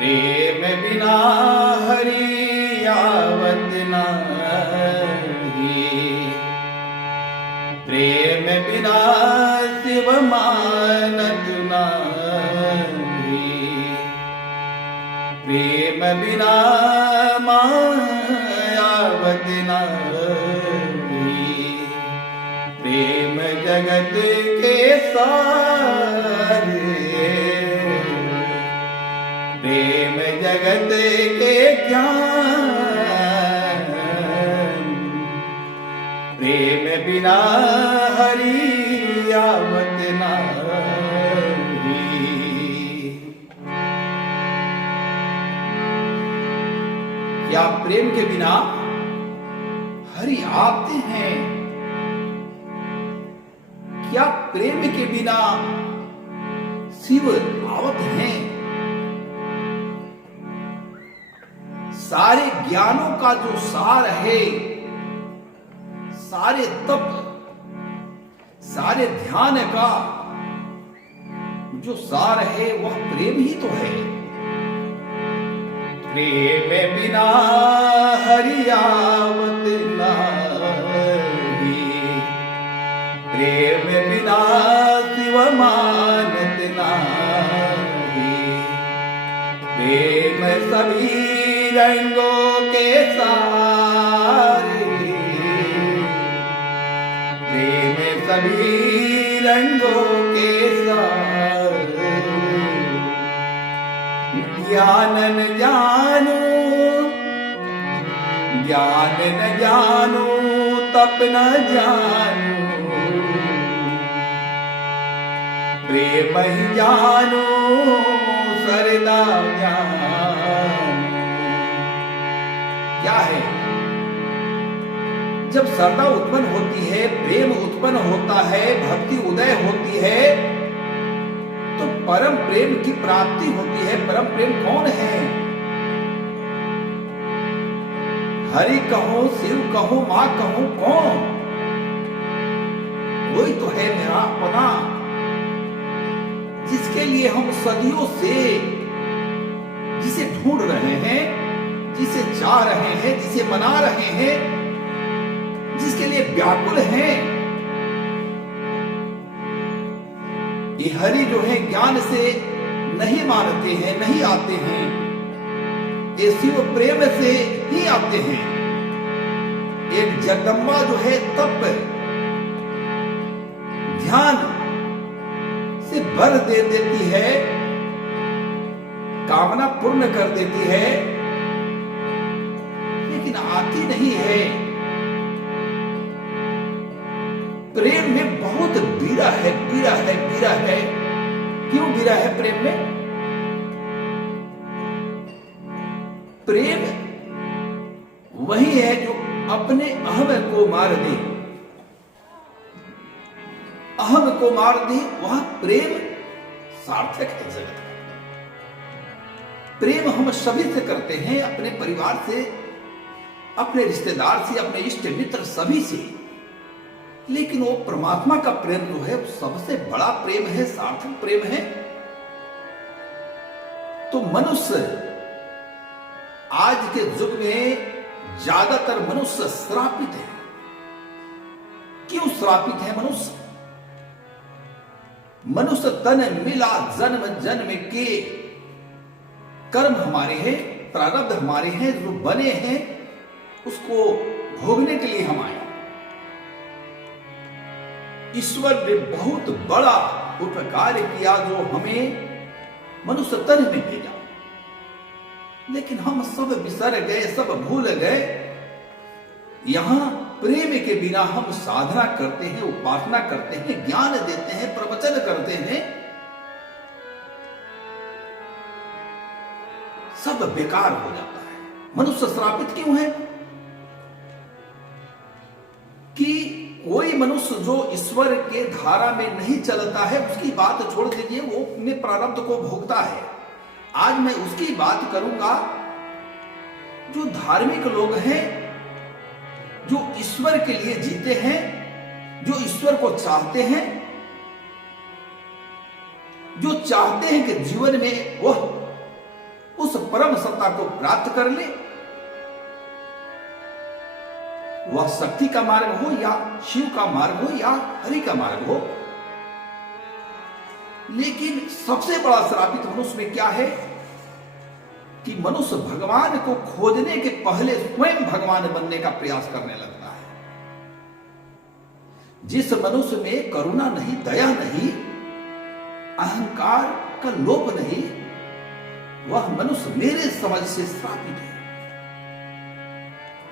प्रेम बिना हरि आवत नाही, प्रेम बिना शिव मानत नाही, प्रेम बिना मायावत नाही, प्रेम जगत के सारे, प्रेम जगत के ज्ञान, प्रेम बिना हरि आवत नाही। क्या प्रेम के बिना हरि आते हैं? क्या प्रेम के बिना शिव आवत हैं? सारे ज्ञानों का जो सार है, सारे तप, सारे ध्यान का जो सार है वह प्रेम ही तो है। प्रेम बिना हरि आवत नाही, प्रेम बिना शिव मानत नाही, प्रेम सभी रंगों के सारे, प्रेम सभी रंगों के सारे, ज्ञान न जानू, ज्ञान न जानू, तप न जानू, प्रेम ही जानू, सरदा जानू। क्या है? जब श्रद्धा उत्पन्न होती है, प्रेम उत्पन्न होता है, भक्ति उदय होती है, तो परम प्रेम की प्राप्ति होती है। परम प्रेम कौन है? हरि कहूं, शिव कहूं, मां कहूं, कौन? वही तो है मेरा अपना, जिसके लिए हम सदियों से जिसे ढूंढ रहे हैं, जिसे चाह रहे हैं, जिसे मना रहे हैं, जिसके लिए व्याकुल हैं। ये हरि जो है ज्ञान से नहीं मानते हैं, नहीं आते हैं, ये शिव प्रेम से ही आते हैं। एक जगदम्बा जो है तप ध्यान से भर दे देती है, कामना पूर्ण कर देती है, लेकिन आती नहीं है। प्रेम में बहुत बीरा है, बीरा है, बीरा है। क्यों बीरा है प्रेम में? प्रेम वही है जो अपने अहम को मार दे, अहम को मार दे, वह प्रेम सार्थक है जगत का। प्रेम हम सभी से करते हैं, अपने परिवार से, अपने रिश्तेदार से, अपने इष्ट मित्र सभी से, लेकिन वो परमात्मा का प्रेम जो है सबसे बड़ा प्रेम है, सार्थक प्रेम है। तो मनुष्य आज के युग में ज्यादातर मनुष्य श्रापित है। क्यों श्रापित है मनुष्य? मनुष्य तन मिला जन्म जन्म के कर्म हमारे हैं, प्रारब्ध हमारे हैं, जो बने हैं उसको भोगने के लिए हम आए। ईश्वर ने बहुत बड़ा उपकार किया जो हमें मनुष्य तन में भेजा, लेकिन हम सब बिसर गए, सब भूल गए। यहां प्रेम के बिना हम साधना करते हैं, उपासना करते हैं, ज्ञान देते हैं, प्रवचन करते हैं, सब बेकार हो जाता है। मनुष्य श्रापित क्यों है? कि कोई मनुष्य जो ईश्वर के धारा में नहीं चलता है, उसकी बात छोड़ दीजिए, वो अपने प्रारब्ध को भोगता है। आज मैं उसकी बात करूंगा जो धार्मिक लोग हैं, जो ईश्वर के लिए जीते हैं, जो ईश्वर को चाहते हैं, जो चाहते हैं कि जीवन में वह उस सत्ता को प्राप्त कर ले, वह शक्ति का मार्ग हो या शिव का मार्ग हो या हरि का मार्ग हो। लेकिन सबसे बड़ा श्रापित मनुष्य में क्या है कि मनुष्य भगवान को खोजने के पहले स्वयं भगवान बनने का प्रयास करने लगता है। जिस मनुष्य में करुणा नहीं, दया नहीं, अहंकार का लोप नहीं, वह मनुष्य मेरे समझ से श्रापित है।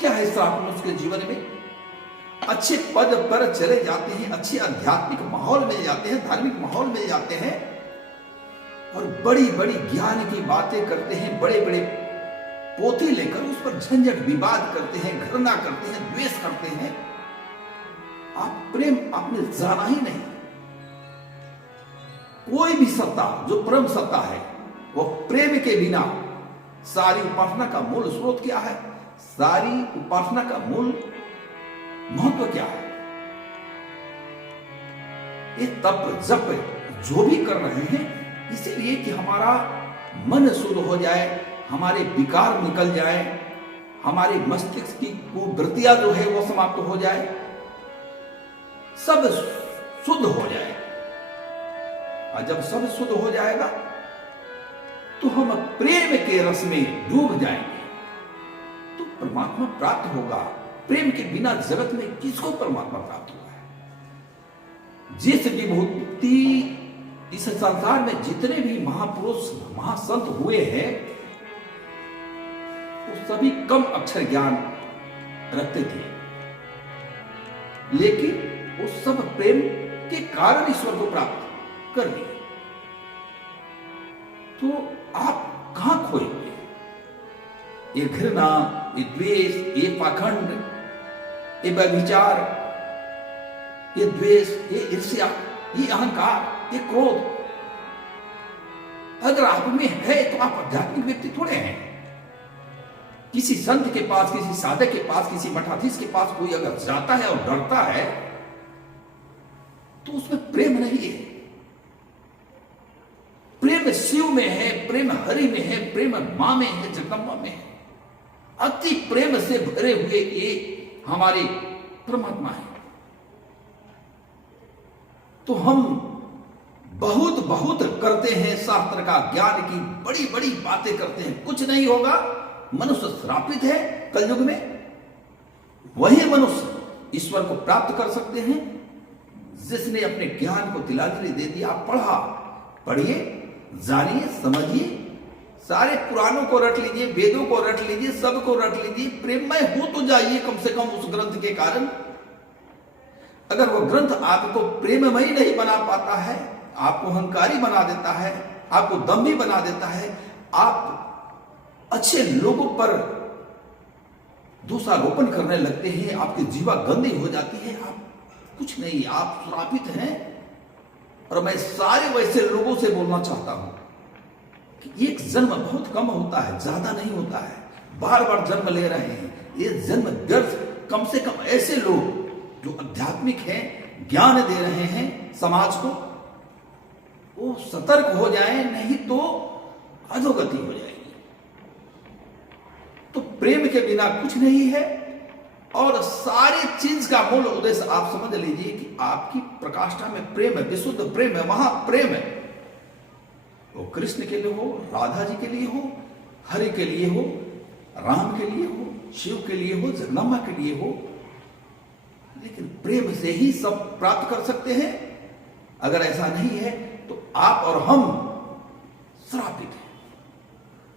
क्या है श्राप मनुष्य के जीवन में? अच्छे पद पर चले जाते हैं, अच्छे आध्यात्मिक माहौल मिल जाते हैं, धार्मिक माहौल मिल जाते हैं और बड़ी बड़ी ज्ञान की बातें करते हैं, बड़े बड़े पोथी लेकर उस पर झंझट विवाद करते हैं, घृणा करते हैं, द्वेष करते हैं। आप प्रेम आपने जाना ही नहीं। कोई भी सत्ता जो परम सत्ता है वो प्रेम के बिना, सारी उपासना का मूल स्रोत क्या है? सारी उपासना का मूल महत्व क्या है? ये तप जप जो भी कर रहे हैं इसीलिए कि हमारा मन शुद्ध हो जाए, हमारे विकार निकल जाए, हमारे मस्तिष्क की कुवृत्तियां जो है वो समाप्त हो जाए, सब शुद्ध हो जाए। और जब सब शुद्ध हो जाएगा तो हम प्रेम के रस में डूब जाएंगे, तो परमात्मा प्राप्त होगा। प्रेम के बिना जगत में किसको परमात्मा प्राप्त हुआ है? जिस विभूति इस संसार में जितने भी महापुरुष महासंत हुए हैं वो सभी कम अक्षर ज्ञान रखते थे, लेकिन वो सब प्रेम के कारण ईश्वर को प्राप्त कर लिए। तो आप कहां खोएंगे? ये घृणा, ये द्वेष, ये पाखंड, ये व्यभिचार, ये द्वेष, ये ईर्ष्या, ये अहंकार, ये क्रोध अगर आप में है तो आप आध्यात्मिक व्यक्ति थोड़े हैं। किसी संत के पास, किसी साधक के पास, किसी मठाधीश के पास कोई अगर जाता है और डरता है तो उसमें प्रेम नहीं है। प्रेम शिव में है, प्रेम हरि में है, प्रेम मां में है, जगदम्बा में है। अति प्रेम से भरे हुए ये हमारे परमात्मा है। तो हम बहुत बहुत करते हैं, शास्त्र का ज्ञान की बड़ी बड़ी बातें करते हैं, कुछ नहीं होगा। मनुष्य श्रापित है कलयुग में। वही मनुष्य ईश्वर को प्राप्त कर सकते हैं जिसने अपने ज्ञान को तिलांजलि दे दिया। पढ़ा, पढ़िए, जानिए, समझिए, सारे पुराणों को रट लीजिए, वेदों को रट लीजिए, सबको रट लीजिए। प्रेममय हो तो जाइए कम से कम उस ग्रंथ के कारण। अगर वो ग्रंथ आपको प्रेममय नहीं बना पाता है, आपको अहंकारी बना देता है, आपको दम्भी बना देता है, आप अच्छे लोगों पर दोषारोपण करने लगते हैं, आपकी जीवा गंदी हो जाती है, आप कुछ नहीं, आप श्रापित हैं। और मैं सारे वैसे लोगों से बोलना चाहता हूं कि एक जन्म बहुत कम होता है, ज्यादा नहीं होता है। बार बार जन्म ले रहे हैं, ये जन्म व्यर्थ। कम से कम ऐसे लोग जो आध्यात्मिक हैं, ज्ञान दे रहे हैं समाज को, वो सतर्क हो जाएं, नहीं तो अधोगति हो जाएगी। तो प्रेम के बिना कुछ नहीं है। और सारी चीज का मूल उद्देश्य आप समझ लीजिए कि आपकी प्रकाष्ठा में प्रेम है, विशुद्ध प्रेम है, महाप्रेम है। वो कृष्ण के लिए हो, राधा जी के लिए हो, हरि के लिए हो, राम के लिए हो, शिव के लिए हो, जगदम्बा के लिए हो। लेकिन प्रेम से ही सब प्राप्त कर सकते हैं। अगर ऐसा नहीं है तो आप और हम श्रापित हैं।